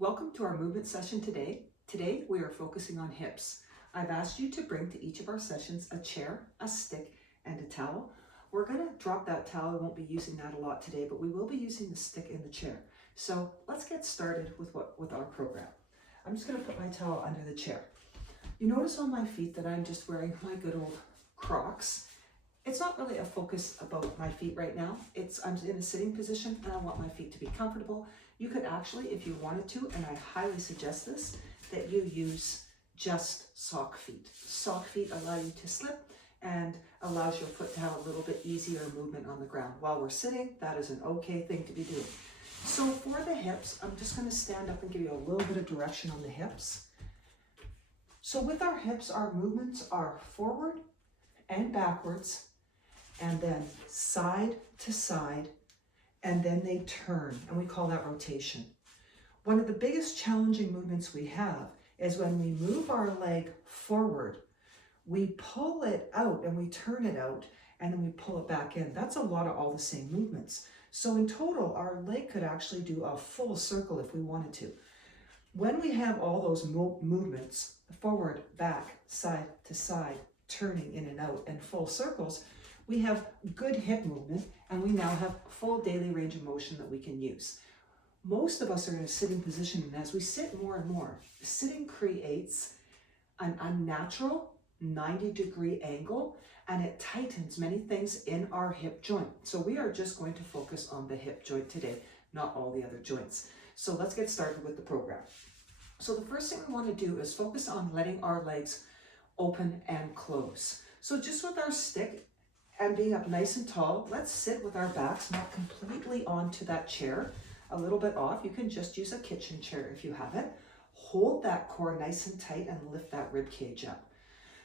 Welcome to our movement session today. Today we are focusing on hips. I've asked you to bring to each of our sessions a chair, a stick, and a towel. We're going to drop that towel. We won't be using that a lot today, but we will be using the stick and the chair. So let's get started with our program. I'm just going to put my towel under the chair. You notice on my feet that I'm just wearing my good old Crocs. It's not really a focus about my feet right now. I'm in a sitting position and I want my feet to be comfortable. You could actually, if you wanted to, and I highly suggest this, that you use just sock feet. Sock feet allow you to slip and allows your foot to have a little bit easier movement on the ground. While we're sitting, that is an okay thing to be doing. So for the hips, I'm just going to stand up and give you a little bit of direction on the hips. So with our hips, our movements are forward and backwards, and then side to side, and then they turn, and we call that rotation. One of the biggest challenging movements we have is when we move our leg forward, we pull it out and we turn it out, and then we pull it back in. That's a lot of all the same movements. So in total, our leg could actually do a full circle if we wanted to. When we have all those movements, forward, back, side to side, turning in and out, and full circles, we have good hip movement, and we now have full daily range of motion that we can use. Most of us are in a sitting position, and as we sit more and more, sitting creates an unnatural 90-degree angle, and it tightens many things in our hip joint. So we are just going to focus on the hip joint today, not all the other joints. So let's get started with the program. So the first thing we want to do is focus on letting our legs open and close. So just with our stick and being up nice and tall, let's sit with our backs not completely onto that chair, a little bit off. You can just use a kitchen chair if you have it. Hold that core nice and tight and lift that rib cage up.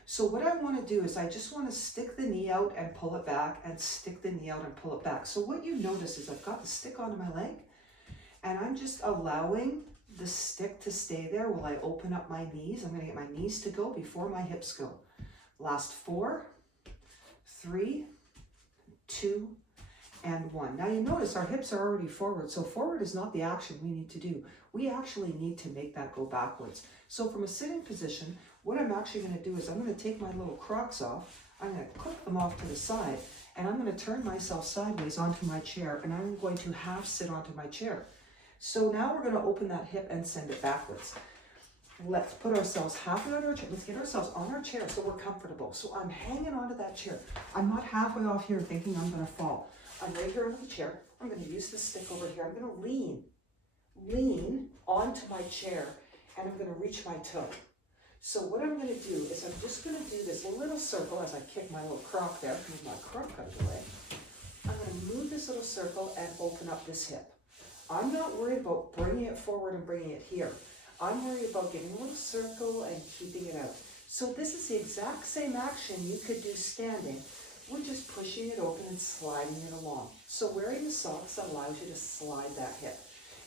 So what I want to do is I just want to stick the knee out and pull it back, and stick the knee out and pull it back. So what you notice is I've got the stick onto my leg, and I'm just allowing the stick to stay there while I open up my knees. I'm going to get my knees to go before my hips go. Last 4, 3, 2, and 1. Now you notice our hips are already forward, so forward is not the action we need to do. We actually need to make that go backwards. So from a sitting position, what I'm actually going to do is I'm going to take my little Crocs off, I'm going to clip them off to the side, and I'm going to turn myself sideways onto my chair, and I'm going to half sit onto my chair. So now we're going to open that hip and send it backwards. Let's put ourselves halfway on our chair. Let's get ourselves on our chair so we're comfortable. So I'm hanging onto that chair. I'm not halfway off here thinking I'm going to fall. I'm right here on the chair. I'm going to use the stick over here. I'm going to lean onto my chair, and I'm going to reach my toe. So what I'm going to do is I'm just going to do this little circle as I kick my little Croc there. Move my Croc out of the way. I'm going to move this little circle and open up this hip. I'm not worried about bringing it forward and bringing it here. I'm worried about getting a little circle and keeping it out. So this is the exact same action you could do standing. We're just pushing it open and sliding it along. So wearing the socks allows you to slide that hip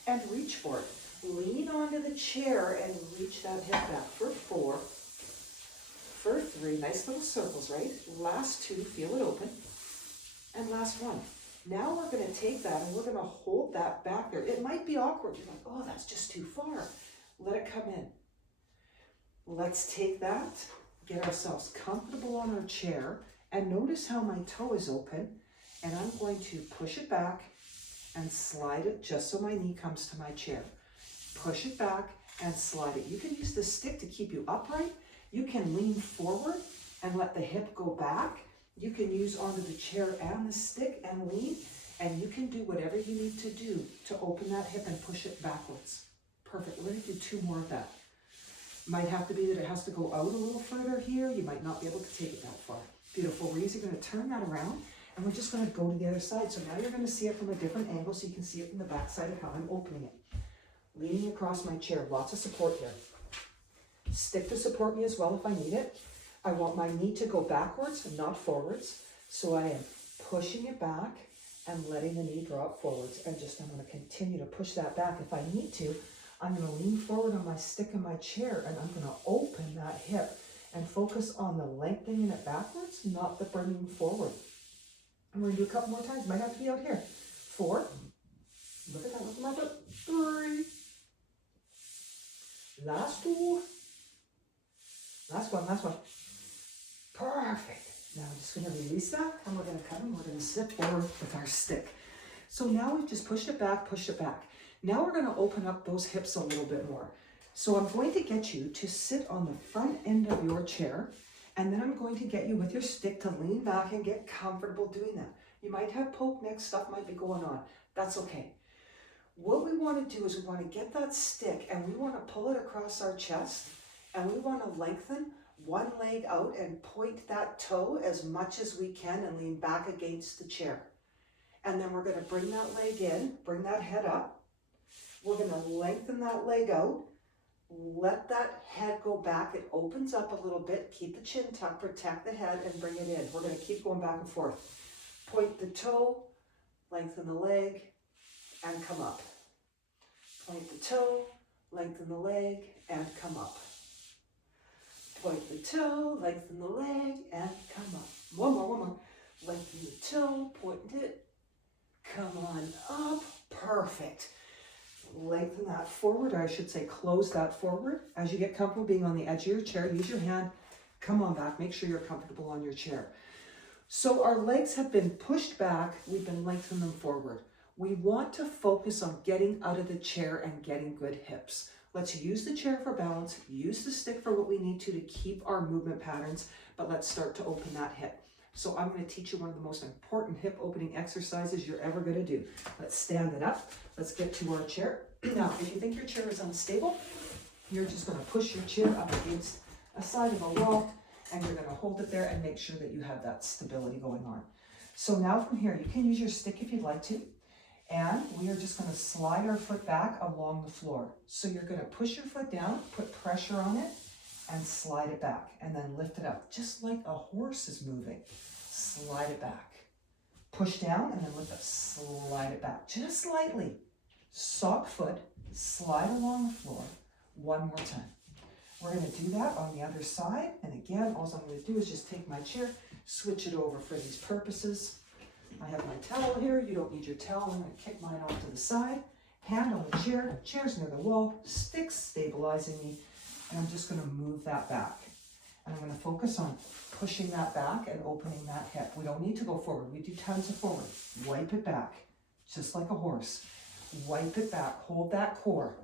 and reach for it. Lean onto the chair and reach that hip back for 4, for 3, nice little circles, right? Last 2, feel it open, and last 1. Now we're going to take that and we're going to hold that back there. It might be awkward. You're like, oh, that's just too far. Let it come in. Let's take that, get ourselves comfortable on our chair, and notice how my toe is open, and I'm going to push it back and slide it just so my knee comes to my chair. Push it back and slide it. You can use the stick to keep you upright. You can lean forward and let the hip go back. You can use onto the chair and the stick and lean, and you can do whatever you need to do to open that hip and push it backwards. Perfect. We're going to do 2 more of that. Might have to be that it has to go out a little further here. You might not be able to take it that far. Beautiful. We're easily going to turn that around, and we're just going to go to the other side. So now you're going to see it from a different angle, so you can see it from the back side of how I'm opening it. Leaning across my chair. Lots of support here. Stick to support me as well if I need it. I want my knee to go backwards and not forwards. So I am pushing it back and letting the knee drop forwards. And I'm going to continue to push that back. If I need to, I'm going to lean forward on my stick in my chair, and I'm going to open that hip and focus on the lengthening it backwards, not the bringing forward. And we're going to do a couple more times. Might have to be out here. 4. Look at that. Look at my foot. 3. Last two. Last one, last one. Perfect. Now I'm just gonna release that and we're gonna come and we're gonna sit forward with our stick. So now we've just pushed it back, pushed it back. Now we're gonna open up those hips a little bit more. So I'm going to get you to sit on the front end of your chair, and then I'm going to get you with your stick to lean back and get comfortable doing that. You might have poke neck, stuff might be going on. That's okay. What we want to do is we want to get that stick and we want to pull it across our chest, and we want to lengthen one leg out and point that toe as much as we can and lean back against the chair. And then we're going to bring that leg in, bring that head up. We're going to lengthen that leg out. Let that head go back. It opens up a little bit. Keep the chin tucked, protect the head, and bring it in. We're going to keep going back and forth. Point the toe, lengthen the leg, and come up. Point the toe, lengthen the leg, and come up. Point the toe, lengthen the leg, and come up. One more. Lengthen the toe, point it, come on up. Perfect. Lengthen that forward, or I should say close that forward. As you get comfortable being on the edge of your chair, use your hand, come on back, make sure you're comfortable on your chair. So our legs have been pushed back, we've been lengthening them forward. We want to focus on getting out of the chair and getting good hips. Let's use the chair for balance, use the stick for what we need to keep our movement patterns, but let's start to open that hip. So I'm going to teach you one of the most important hip opening exercises you're ever going to do. Let's stand it up. Let's get to our chair. Now, if you think your chair is unstable, you're just going to push your chair up against a side of a wall, and you're going to hold it there and make sure that you have that stability going on. So now from here, you can use your stick if you'd like to, and we are just going to slide our foot back along the floor. So you're going to push your foot down, put pressure on it, and slide it back, and then lift it up, just like a horse is moving. Slide it back. Push down, and then lift up, slide it back, just slightly. Sock foot, slide along the floor. One more time. We're going to do that on the other side, and again, all I'm going to do is just take my chair, switch it over for these purposes. I have my towel here. You don't need your towel. I'm going to kick mine off to the side. Hand on the chair, chair's near the wall, sticks stabilizing me, and I'm just going to move that back. And I'm going to focus on pushing that back and opening that hip. We don't need to go forward. We do tons of forward. Wipe it back, just like a horse. Wipe it back. Hold that core.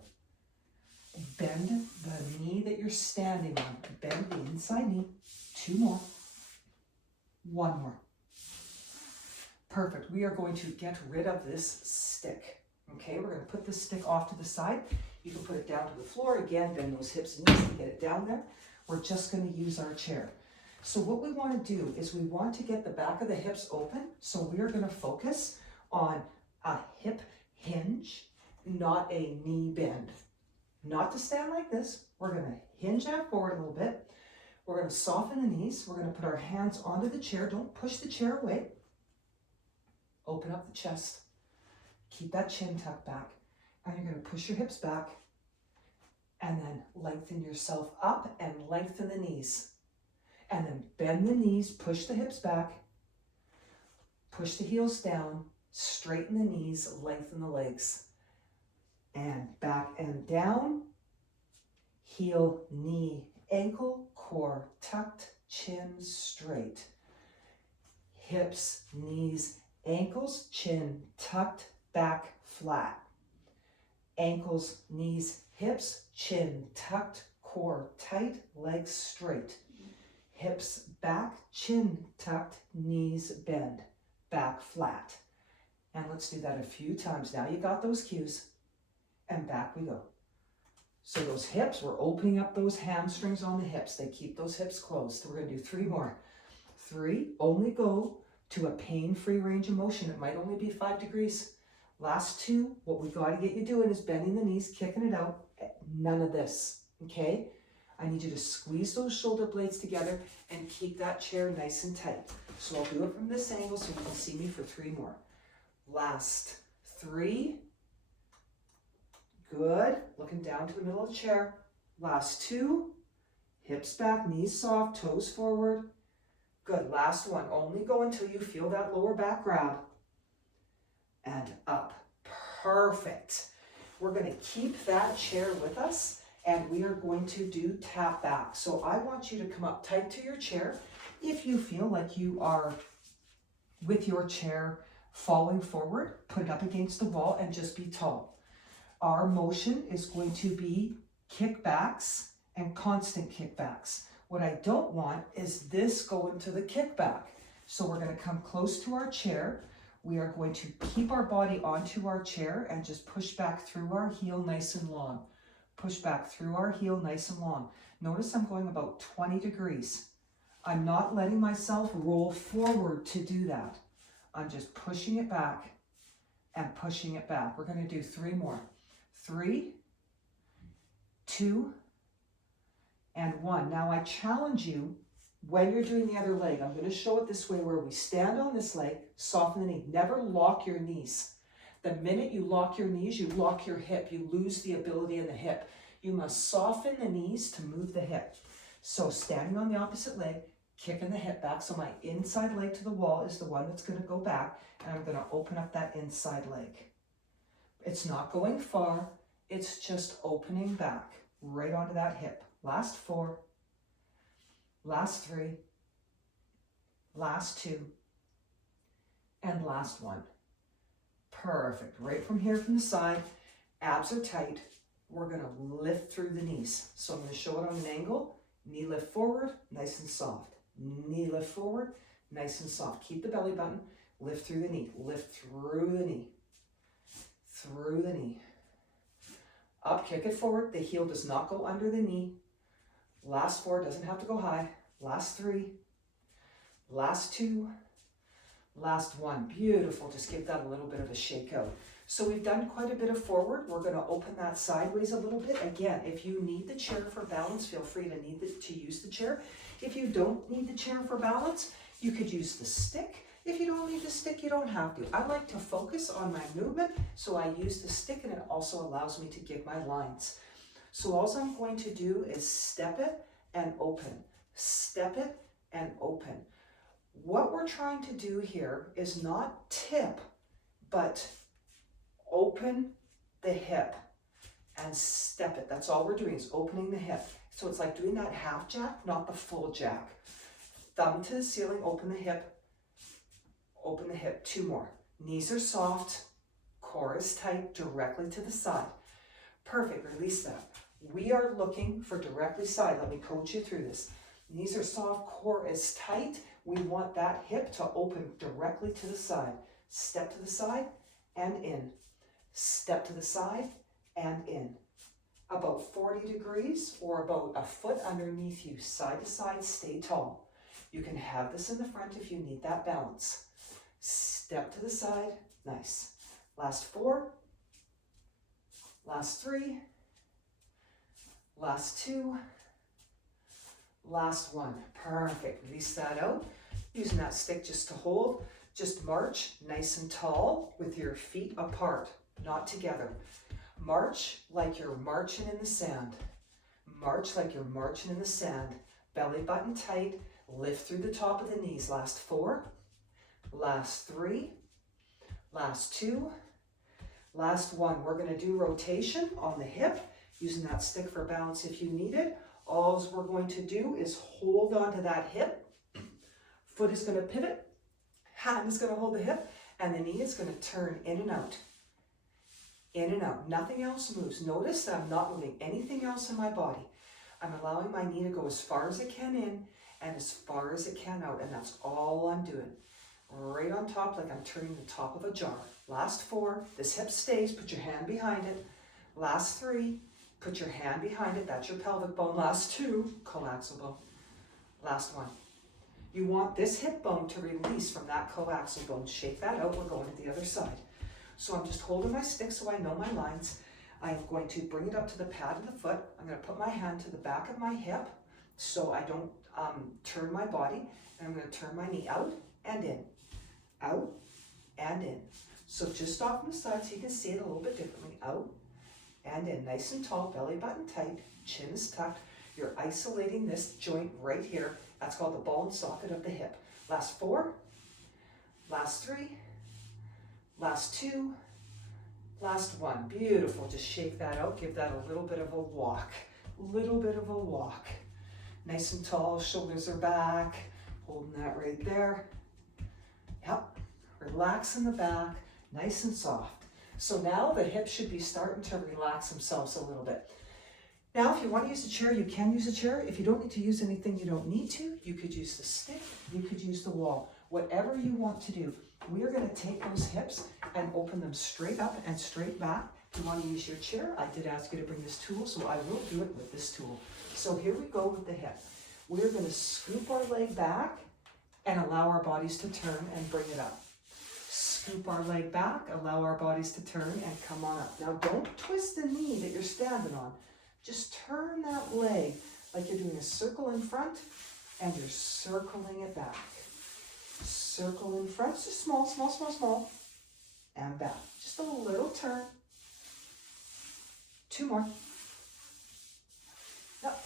Bend the knee that you're standing on. Bend the inside knee. Two more. One more. Perfect. We are going to get rid of this stick. Okay, we're going to put this stick off to the side. You can put it down to the floor. Again, bend those hips and knees to get it down there. We're just going to use our chair. So what we want to do is we want to get the back of the hips open. So we are going to focus on a hip hinge, not a knee bend. Not to stand like this. We're going to hinge that forward a little bit. We're going to soften the knees. We're going to put our hands onto the chair. Don't push the chair away. Open up the chest. Keep that chin tucked back. And you're going to push your hips back. And then lengthen yourself up and lengthen the knees. And then bend the knees, push the hips back. Push the heels down. Straighten the knees, lengthen the legs. And back and down. Heel, knee, ankle, core tucked, chin straight. Hips, knees, ankles, chin tucked, back flat. Ankles, knees, hips, chin tucked, core tight, legs straight. Hips back, chin tucked, knees bend, back flat. And let's do that a few times. Now you got those cues. And back we go. So those hips, we're opening up those hamstrings on the hips. They keep those hips closed. So we're going to do 3 more. 3, only go to a pain-free range of motion. It might only be 5 degrees. Last 2, what we got to get you doing is bending the knees, kicking it out. None of this, okay? I need you to squeeze those shoulder blades together and keep that chair nice and tight. So I'll do it from this angle so you can see me for 3 more. Last 3. Good. Looking down to the middle of the chair. Last 2. Hips back, knees soft, toes forward. Good. Last 1. Only go until you feel that lower back grab. And up. Perfect. We're going to keep that chair with us and we are going to do tap back. So I want you to come up tight to your chair. If you feel like you are with your chair falling forward, put it up against the wall and just be tall. Our motion is going to be kickbacks and constant kickbacks. What I don't want is this going to the kickback. So we're going to come close to our chair. We are going to keep our body onto our chair and just push back through our heel nice and long. Push back through our heel nice and long. Notice I'm going about 20 degrees. I'm not letting myself roll forward to do that. I'm just pushing it back and pushing it back. We're going to do 3 more. 3, 2, and 1. Now I challenge you when you're doing the other leg. I'm going to show it this way where we stand on this leg, soften the knee. Never lock your knees. The minute you lock your knees, you lock your hip. You lose the ability in the hip. You must soften the knees to move the hip. So standing on the opposite leg, kicking the hip back. So my inside leg to the wall is the one that's going to go back, and I'm going to open up that inside leg. It's not going far. It's just opening back right onto that hip. Last 4, last 3, last 2, and last 1. Perfect. Right from here from the side, abs are tight. We're going to lift through the knees. So I'm going to show it on an angle. Knee lift forward, nice and soft. Knee lift forward, nice and soft. Keep the belly button, lift through the knee. Lift through the knee. Through the knee. Up, kick it forward. The heel does not go under the knee. Last 4, doesn't have to go high. Last 3, last 2, last 1. Beautiful. Just give that a little bit of a shake out. So we've done quite a bit of forward. We're going to open that sideways a little bit. Again, if you need the chair for balance, feel free to use the chair. If you don't need the chair for balance, you could use the stick. If you don't need the stick, you don't have to. I like to focus on my movement, so I use the stick, and it also allows me to give my lines. So all I'm going to do is step it and open. Step it and open. What we're trying to do here is not tip, but open the hip and step it. That's all we're doing, is opening the hip. So it's like doing that half jack, not the full jack. Thumb to the ceiling, open the hip. Open the hip. 2 more. Knees are soft, core is tight, directly to the side. Perfect, release that. We are looking for directly side. Let me coach you through this. Knees are soft, core is tight. We want that hip to open directly to the side. Step to the side and in. Step to the side and in. About 40 degrees or about a foot underneath you, side to side, stay tall. You can have this in the front if you need that balance. Step to the side, nice. Last 4, last 3, last 2, last 1. Perfect, release that out. Using that stick just to hold. Just march nice and tall with your feet apart, not together. March like you're marching in the sand. March like you're marching in the sand. Belly button tight, lift through the top of the knees. Last 4, last 3, last 2, last 1. We're going to do rotation on the hip, using that stick for balance if you need it. All we're going to do is hold on to that hip. Foot is going to pivot, hand is going to hold the hip, and the knee is going to turn in and out. In and out. Nothing else moves. Notice that I'm not moving anything else in my body. I'm allowing my knee to go as far as it can in and as far as it can out, and that's all I'm doing. Right on top, like I'm turning the top of a jar. Last 4, this hip stays, put your hand behind it. Last 3, put your hand behind it, that's your pelvic bone. Last 2, coaxial bone. Last 1. You want this hip bone to release from that coaxial bone. Shake that out, we're going to the other side. So I'm just holding my stick so I know my lines. I'm going to bring it up to the pad of the foot. I'm going to put my hand to the back of my hip so I don't turn my body. And I'm going to turn my knee out and in. Out and in. So just off on the side so you can see it a little bit differently. Out and in. Nice and tall, belly button tight, chin is tucked. You're isolating this joint right here. That's called the ball and socket of the hip. Last 4, last 3, last 2, last 1. Beautiful. Just shake that out. Give that a little bit of a walk. little bit of a walk. Nice and tall, shoulders are back, holding that right there. Yep, relax in the back, nice and soft. So now the hips should be starting to relax themselves a little bit. Now, if you want to use a chair, you can use a chair. If you don't need to use anything, you don't need to. You could use the stick, you could use the wall, whatever you want to do. We are going to take those hips and open them straight up and straight back. If you want to use your chair, I did ask you to bring this tool, so I will do it with this tool. So here we go with the hip. We're going to scoop our leg back and allow our bodies to turn and bring it up. Scoop our leg back, allow our bodies to turn and come on up. Now don't twist the knee that you're standing on. Just turn that leg like you're doing a circle in front and you're circling it back. Circle in front, just small, small, small, small, and back. Just a little turn. 2 more. Yep.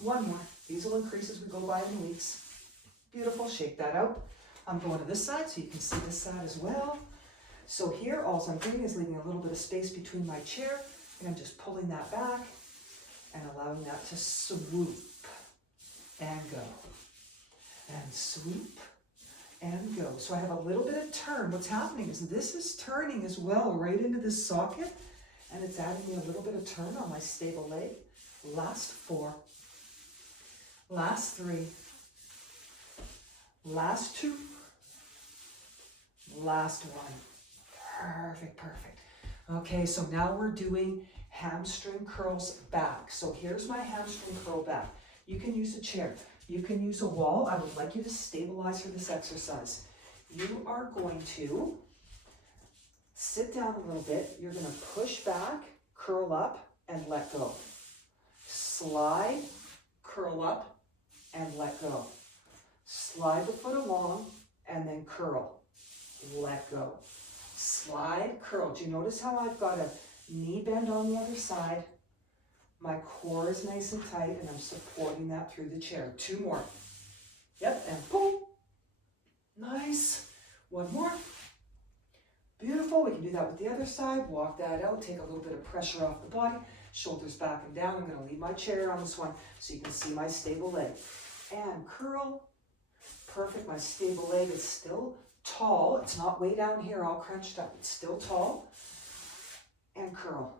1 more. These will increase as we go by in the weeks. Beautiful, shake that out. I'm going to this side so you can see this side as well. So here, all I'm doing is leaving a little bit of space between my chair, and I'm just pulling that back and allowing that to swoop and go. And swoop and go. So I have a little bit of turn. What's happening is this is turning as well right into this socket, and it's adding me a little bit of turn on my stable leg. Last 4. Last 3. Last 2. Last 1. Perfect, perfect. Okay, so now we're doing hamstring curls back. So here's my hamstring curl back. You can use a chair. You can use a wall. I would like you to stabilize for this exercise. You are going to sit down a little bit. You're going to push back, curl up, and let go. Slide, curl up, and let go. Slide the foot along, and then curl. Let go. Slide, curl. Do you notice how I've got a knee bend on the other side? My core is nice and tight, and I'm supporting that through the chair. 2 more. Yep, and boom. Nice. 1 more. Beautiful. We can do that with the other side. Walk that out. Take a little bit of pressure off the body. Shoulders back and down. I'm going to leave my chair on this one so you can see my stable leg. And curl. Perfect. My stable leg is still tall. It's not way down here all crunched up. It's still tall. And curl.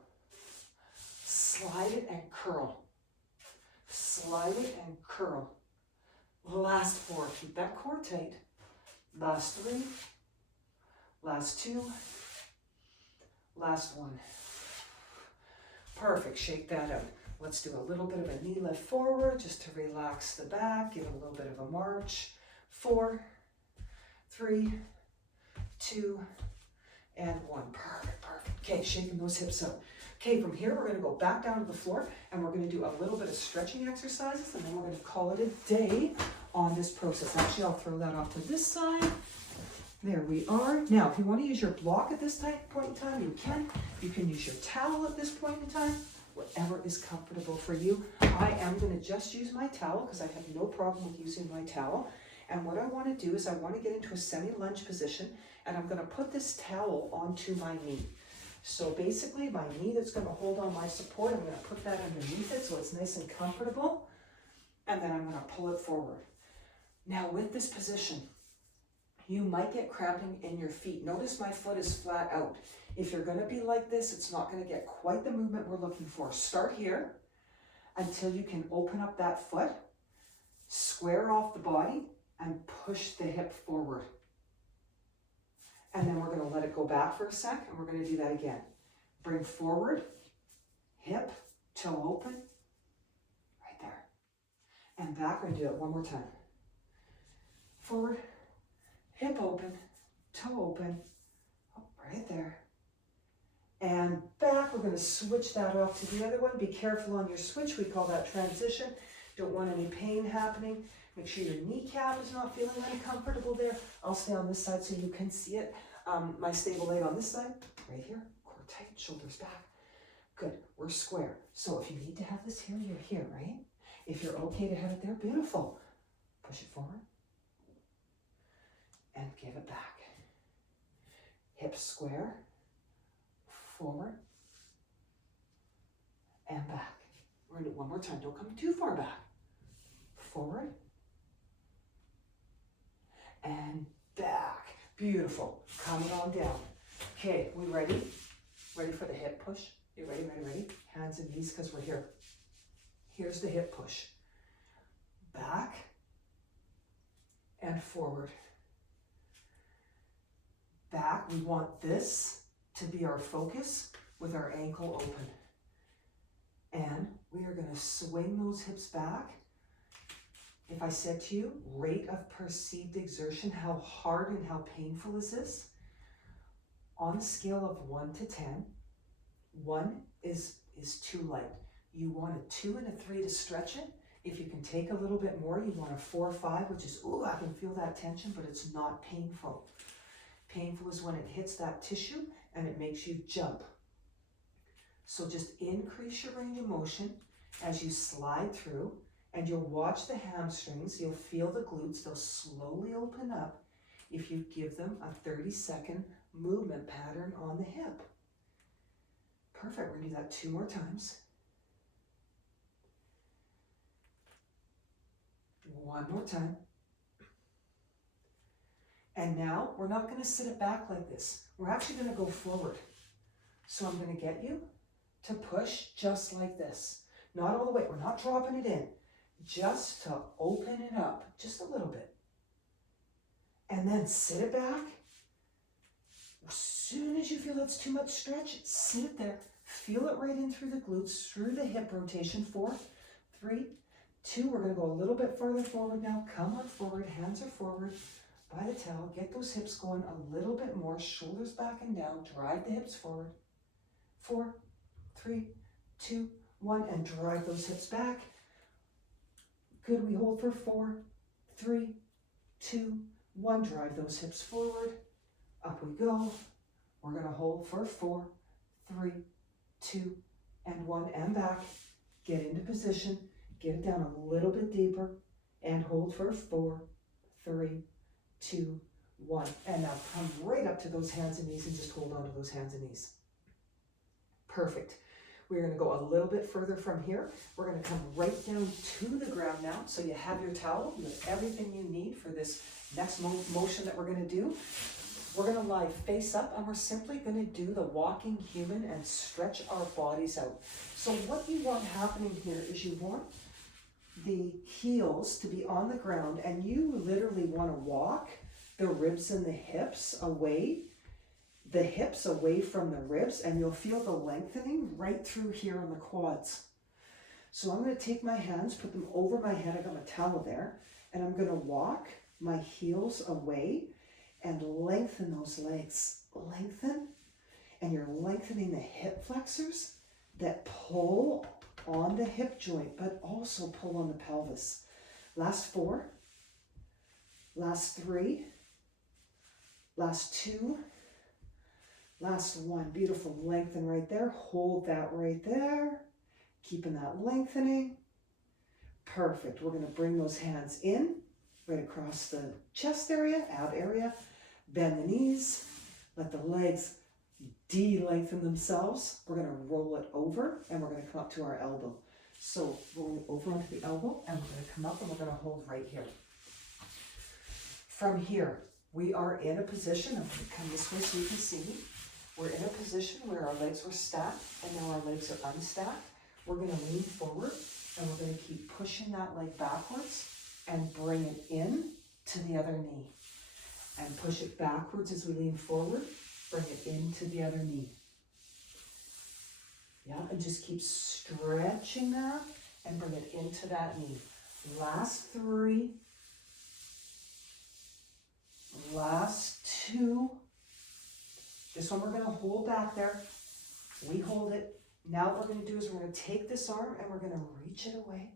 Slide it and curl. Slide it and curl. Last 4. Keep that core tight. Last 3. Last 2. Last 1. Perfect. Shake that out. Let's do a little bit of a knee lift forward just to relax the back. Give it a little bit of a march. 4, 3, 2, and 1. Perfect, perfect. Okay, shaking those hips out. Okay, from here we're going to go back down to the floor and we're going to do a little bit of stretching exercises and then we're going to call it a day on this process. Actually, I'll throw that off to this side. There we are. Now, if you want to use your block at this point in time, you can. You can use your towel at this point in time, whatever is comfortable for you. I am going to just use my towel because I have no problem with using my towel. And what I want to do is I want to get into a semi-lunge position and I'm going to put this towel onto my knee. So basically my knee that's going to hold on my support, I'm going to put that underneath it so it's nice and comfortable. And then I'm going to pull it forward. Now with this position, you might get cramping in your feet. Notice my foot is flat out. If you're going to be like this, it's not going to get quite the movement we're looking for. Start here until you can open up that foot, square off the body, and push the hip forward. And then we're going to let it go back for a sec, and we're going to do that again. Bring forward, hip, toe open, right there. And back, we're going to do it one more time. Forward, hip open, toe open, right there. And back, we're going to switch that off to the other one. Be careful on your switch. We call that transition. Don't want any pain happening. Make sure your kneecap is not feeling uncomfortable there. I'll stay on this side so you can see it. My stable leg on this side, right here, core tight, shoulders back. Good, we're square. So if you need to have this here, you're here, right? If you're okay to have it there, beautiful. Push it forward and give it back. Hips square, forward and back. We're gonna do it one more time. Don't come too far back. Forward. And back. Beautiful. Coming on down. Okay, we ready? Ready for the hip push? You ready, ready, ready? Hands and knees, because we're here. Here's the hip push. Back and forward. Back, we want this to be our focus with our ankle open. And we are going to swing those hips back. If I said to you, rate of perceived exertion, how hard and how painful is this? On a scale of 1 to 10, 1 is too light. You want a 2 and a 3 to stretch it. If you can take a little bit more, you want a 4 or 5, which is, ooh, I can feel that tension, but it's not painful. Painful is when it hits that tissue and it makes you jump. So just increase your range of motion as you slide through, and you'll watch the hamstrings, you'll feel the glutes, they'll slowly open up if you give them a 30-second movement pattern on the hip. Perfect, we're gonna do that 2 more times. 1 more time. And now we're not gonna sit it back like this. We're actually gonna go forward. So I'm gonna get you to push just like this. Not all the way, we're not dropping it in. Just to open it up, just a little bit. And then sit it back. As soon as you feel that's too much stretch, sit it there. Feel it right in through the glutes, through the hip rotation. 4, 3, 2. We're gonna go a little bit further forward now. Come on forward, hands are forward. By the towel, get those hips going a little bit more. Shoulders back and down. Drive the hips forward. 4, 3, 2, 1. And drive those hips back. Good, we hold for 4, 3, 2, 1. Drive those hips forward. Up we go. We're gonna hold for 4, 3, 2, and 1. And back. Get into position. Get it down a little bit deeper. And hold for 4, 3, 2, 1. And now come right up to those hands and knees and just hold on to those hands and knees. Perfect. We're going to go a little bit further from here. We're going to come right down to the ground now. So you have your towel, you have everything you need for this next motion that we're going to do. We're going to lie face up, and we're simply going to do the walking human and stretch our bodies out. So what you want happening here is you want the heels to be on the ground, and you literally want to walk the ribs and the hips away, the hips away from the ribs, and you'll feel the lengthening right through here on the quads. So I'm going to take my hands, put them over my head, I got my towel there, and I'm going to walk my heels away and lengthen those legs. Lengthen, and you're lengthening the hip flexors that pull on the hip joint, but also pull on the pelvis. Last 4, last 3, last 2, last 1. Beautiful, lengthen right there. Hold that right there. Keeping that lengthening. Perfect. We're going to bring those hands in, right across the chest area, ab area. Bend the knees. Let the legs de-lengthen themselves. We're going to roll it over, and we're going to come up to our elbow. So rolling over onto the elbow, and we're going to come up, and we're going to hold right here. From here, we are in a position, I'm going to come this way so you can see me. We're in a position where our legs were stacked, and now our legs are unstacked. We're going to lean forward, and we're going to keep pushing that leg backwards and bring it in to the other knee. And push it backwards as we lean forward. Bring it into the other knee. Yeah, and just keep stretching that and bring it into that knee. Last 3. Last 2. This one we're going to hold back there. We hold it. Now what we're going to do is we're going to take this arm and we're going to reach it away.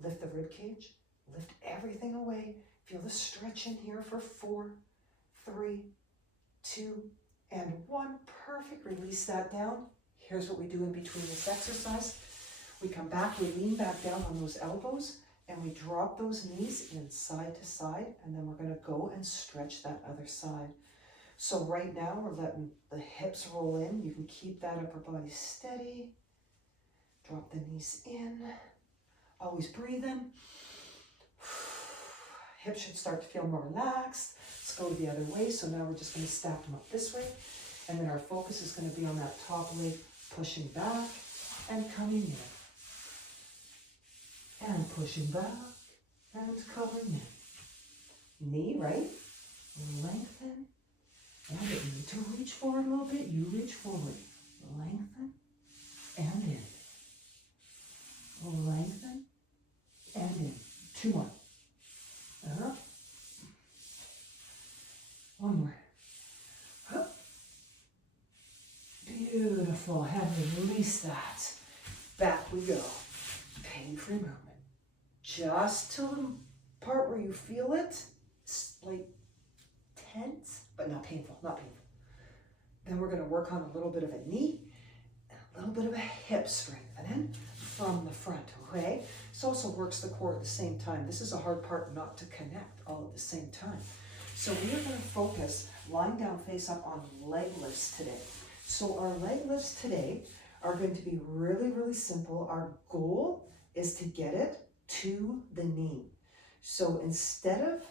Lift the rib cage. Lift everything away. Feel the stretch in here for 4, 3, 2, and 1. Perfect. Release that down. Here's what we do in between this exercise. We come back, we lean back down on those elbows, and we drop those knees in side to side, and then we're going to go and stretch that other side. So right now, we're letting the hips roll in. You can keep that upper body steady. Drop the knees in. Always breathing. Hips should start to feel more relaxed. Let's go the other way. So now we're just going to stack them up this way. And then our focus is going to be on that top leg, pushing back and coming in. And pushing back and coming in. Knee, right? Lengthen. And if you need to reach forward a little bit, you reach forward. Lengthen and in. Lengthen and in. 2 more. Up. One more. Up. Beautiful. And release that. Back we go. Pain-free movement. Just till the part where you feel it, like tense, but not painful, not painful. Then we're going to work on a little bit of a knee and a little bit of a hip strengthening from the front, okay? This also works the core at the same time. This is a hard part not to connect all at the same time. So we are going to focus lying down face up on leg lifts today. So our leg lifts today are going to be really, really simple. Our goal is to get it to the knee. So instead of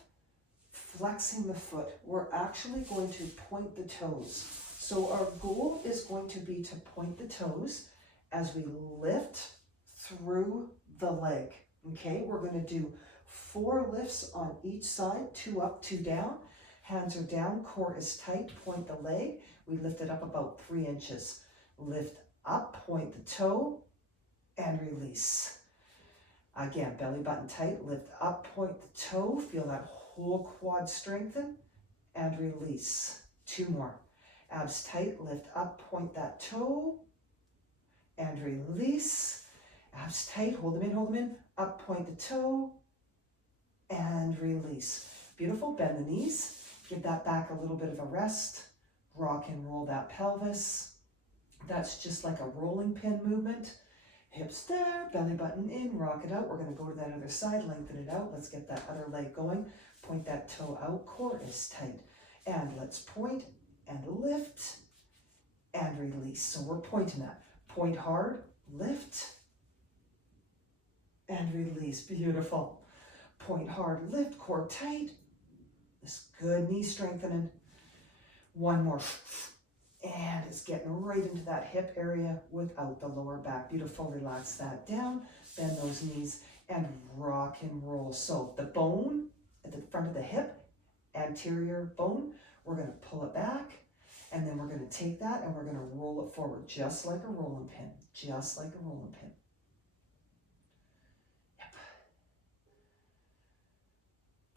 flexing the foot, we're actually going to point the toes. So our goal is going to be to point the toes as we lift through the leg. Okay, we're going to do 4 lifts on each side, 2 up, 2 down. Hands are down, core is tight, point the leg. We lift it up about 3 inches. Lift up, point the toe, and release. Again, belly button tight, lift up, point the toe, feel that whole quad strengthen, and release. 2 more. Abs tight, lift up, point that toe, and release. Abs tight, hold them in, up, point the toe, and release. Beautiful, bend the knees, give that back a little bit of a rest, rock and roll that pelvis. That's just like a rolling pin movement. Hips there, belly button in, rock it out. We're going to go to that other side, lengthen it out. Let's get that other leg going. Point that toe out, core is tight. And let's point and lift and release. So we're pointing that. Point hard, lift and release. Beautiful. Point hard, lift, core tight. This good knee strengthening. 1 more. And it's getting right into that hip area without the lower back. Beautiful, relax that down, bend those knees, and rock and roll. So the bone at the front of the hip, anterior bone, we're gonna pull it back, and then we're gonna take that and we're gonna roll it forward, just like a rolling pin, just like a rolling pin. Yep.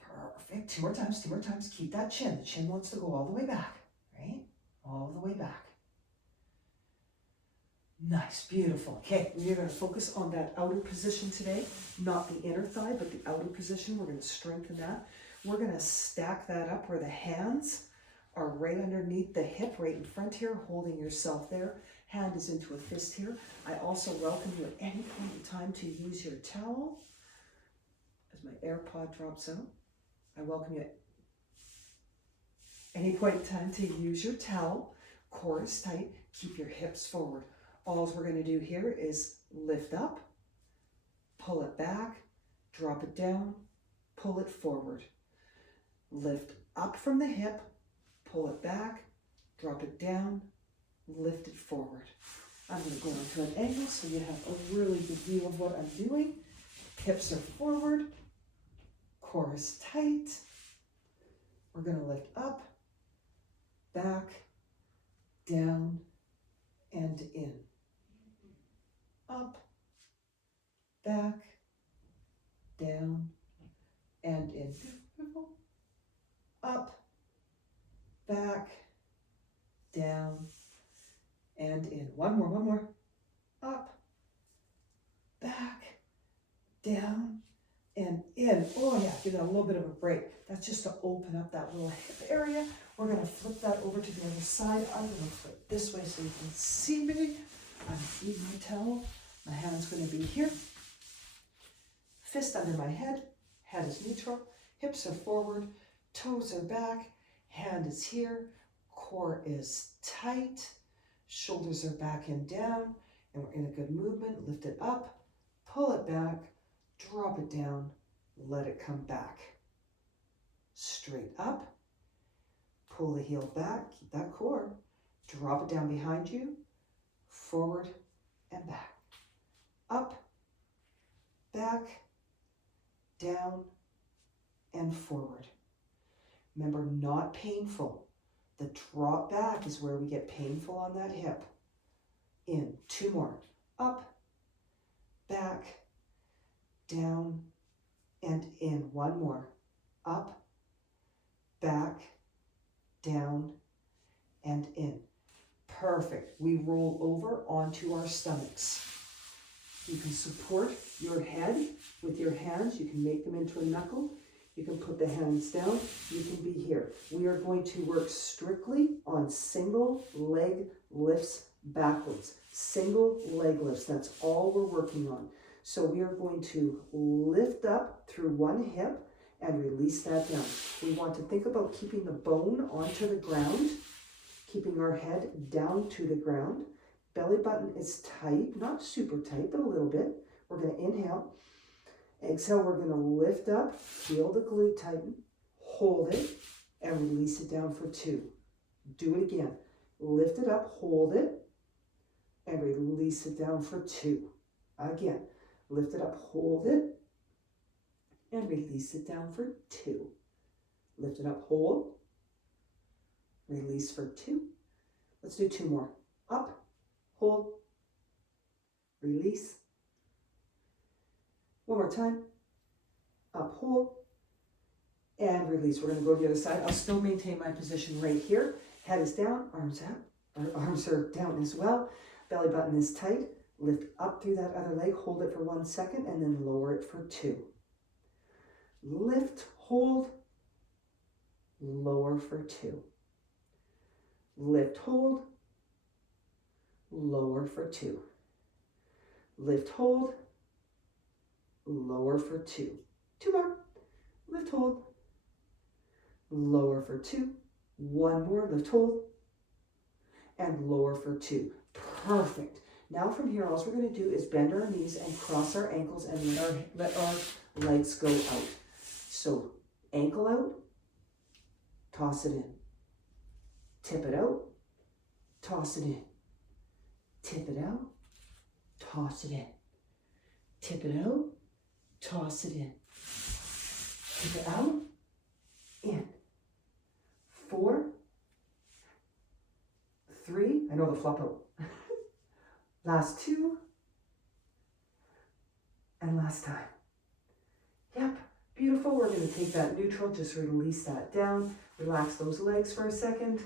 Perfect, 2 more times, keep that chin. The chin wants to go all the way back, right? All the way back. Nice, beautiful. Okay, we're going to focus on that outer position today, not the inner thigh, but the outer position. We're going to strengthen that. We're going to stack that up where the hands are right underneath the hip, right in front here, holding yourself there. Hand is into a fist here. I also welcome you at any point in time to use your towel. As my AirPod drops out, I welcome you at any point in time to use your towel. Core is tight. Keep your hips forward. All we're going to do here is lift up, pull it back, drop it down, pull it forward. Lift up from the hip, pull it back, drop it down, lift it forward. I'm going to go into an angle so you have a really good view of what I'm doing. Hips are forward, core is tight. We're going to lift up, back, down, and in. Up, back, down, and in. Beautiful. Up, back, down, and in. One more. Up, back, down, and in. Oh yeah, give that a little bit of a break. That's just to open up that little hip area. We're going to flip that over to the other side. I'm going to flip this way so you can see me. I'm using my towel. My hand's going to be here. Fist under my head. Head is neutral. Hips are forward. Toes are back. Hand is here. Core is tight. Shoulders are back and down. And we're in a good movement. Lift it up, pull it back, drop it down, let it come back. Straight up, pull the heel back, keep that core, drop it down behind you, forward and back. Up, back, down, and forward. Remember, not painful. The drop back is where we get painful on that hip. In, 2 more. Up, back, down, and in. 1 more. Up, back, down, and in. Perfect. We roll over onto our stomachs. You can support your head with your hands. You can make them into a knuckle. You can put the hands down. You can be here. We are going to work strictly on single leg lifts backwards. Single leg lifts. That's all we're working on. So we are going to lift up through one hip and release that down. We want to think about keeping the bone onto the ground, keeping our head down to the ground. Belly button is tight, not super tight, but a little bit. We're going to inhale. Exhale, we're going to lift up, feel the glute tighten, hold it, and release it down for 2. Do it again. Lift it up, hold it, and release it down for 2. Again, lift it up, hold it, and release it down for 2. Lift it up, hold, release for 2. Let's do 2 more. Up, hold, release. 1 more time. Up, hold, and release. We're going to go to the other side. I'll still maintain my position right here. Head is down, arms up. Our arms are down as well. Belly button is tight. Lift up through that other leg. Hold it for 1 second and then lower it for 2. Lift, hold, lower for 2. Lift, hold, lower for 2. Lift, hold, lower for 2. 2 more. Lift, hold, lower for 2. 1 more. Lift, hold, and lower for 2. Perfect. Now from here, all we're going to do is bend our knees and cross our ankles and let our legs go out. So ankle out, toss it in. Tip it out, toss it in. Tip it out, toss it in. Tip it out, toss it in. Tip it out, in. 4, 3, I know the flop out. Last 2, and last time. Yep, beautiful. We're going to take that neutral, just release that down. Relax those legs for a second.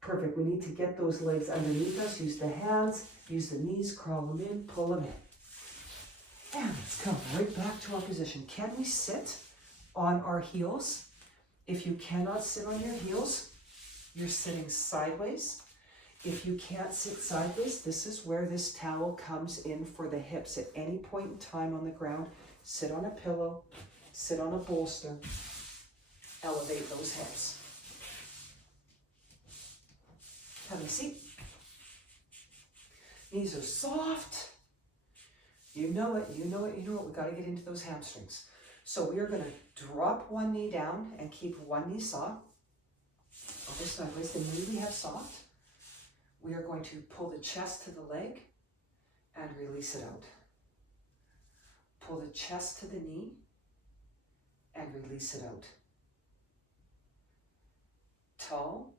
Perfect. We need to get those legs underneath us. Use the hands, use the knees, crawl them in, pull them in. And let's come right back to our position. Can we sit on our heels? If you cannot sit on your heels, you're sitting sideways. If you can't sit sideways, this is where this towel comes in for the hips. At any point in time on the ground, sit on a pillow, sit on a bolster, elevate those hips. Have a seat. Knees are soft. You know it, you know it, you know it. We've got to get into those hamstrings. So we are going to drop one knee down and keep one knee soft. Over sideways, the knee we have soft. We are going to pull the chest to the leg and release it out. Pull the chest to the knee and release it out. Tall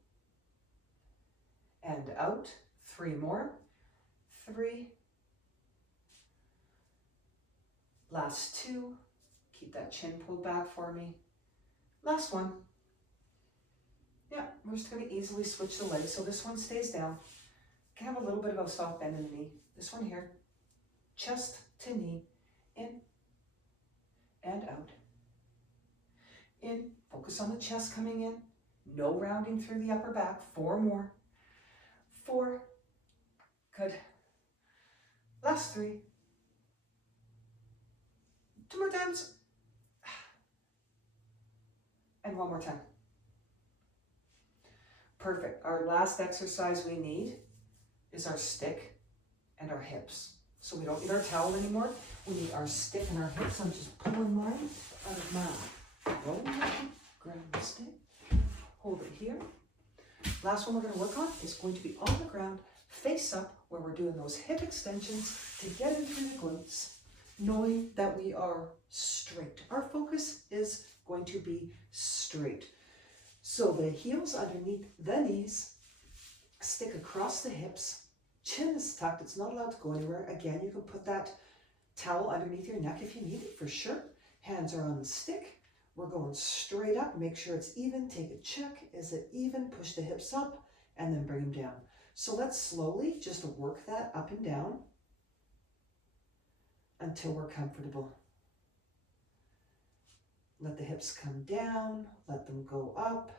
and out. 3 more. 3. Last 2. Keep that chin pulled back for me. Last 1. Yeah, we're just going to easily switch the legs. So this one stays down. Can have a little bit of a soft bend in the knee. This one here. Chest to knee. In and out. In. Focus on the chest coming in. No rounding through the upper back. 4 more. 4. Good. Last 3. 2 more times. And 1 more time. Perfect. Our last exercise we need is our stick. and our hips. So we don't need our towel anymore. We need our stick and our hips. I'm just pulling mine out of my roll. Grab the stick, hold it here. Last one we're going to work on is going to be on the ground, face up, where we're doing those hip extensions to get in through the glutes, knowing that we are straight. Our focus is going to be straight. So the heels underneath the knees, stick across the hips, chin is tucked, it's not allowed to go anywhere. Again, you can put that towel underneath your neck if you need it, for sure. Hands are on the stick. We're going straight up, make sure it's even, take a check. Is it even? Push the hips up and then bring them down. So let's slowly just work that up and down until we're comfortable. Let the hips come down, let them go up.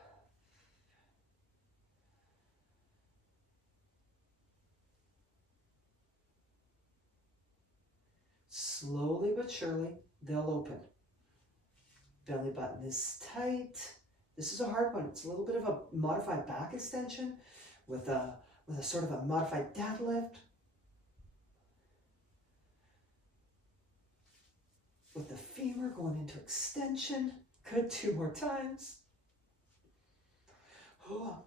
Slowly but surely, they'll open. Belly button is tight. This is a hard one. It's a little bit of a modified back extension with a sort of a modified deadlift. With the femur going into extension. Good, 2 more times. Oh.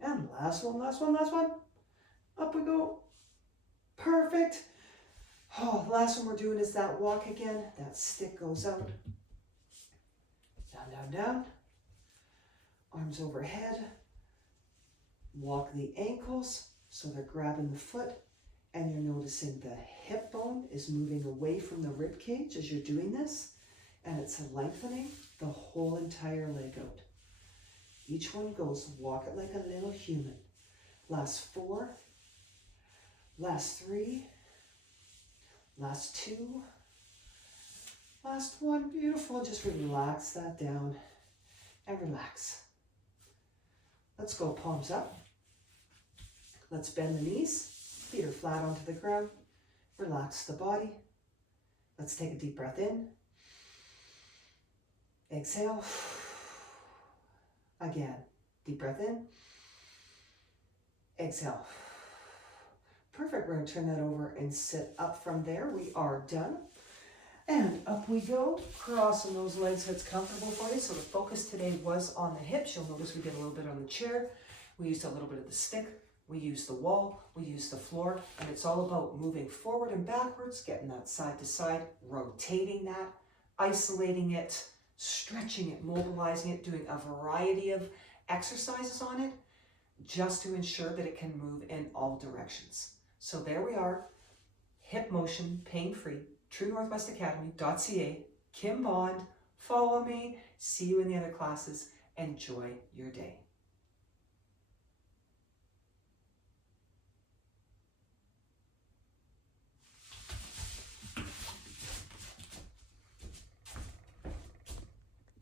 And last one, last one, last one. Up we go. Perfect. Oh, the last one we're doing is that walk again. That stick goes out. Down, down, down. Arms overhead. Walk the ankles so they're grabbing the foot. And you're noticing the hip bone is moving away from the rib cage as you're doing this. And it's lengthening the whole entire leg out. Each one goes, walk it like a little human. Last 4. Last 3. Last 2. Last 1. Beautiful. Just relax that down and relax. Let's go palms up. Let's bend the knees. Feet are flat onto the ground. Relax the body. Let's take a deep breath in. Exhale. Again. Deep breath in. Exhale. Perfect. We're going to turn that over and sit up from there. We are done. And up we go, crossing those legs if it's comfortable for you. So the focus today was on the hips. You'll notice we did a little bit on the chair. We used a little bit of the stick. We used the wall. We used the floor. And it's all about moving forward and backwards, getting that side to side, rotating that, isolating it, stretching it, mobilizing it, doing a variety of exercises on it, just to ensure that it can move in all directions. So there we are, hip motion, pain-free, TrueNorthwestAcademy.ca, Kim Bond, follow me, see you in the other classes, enjoy your day.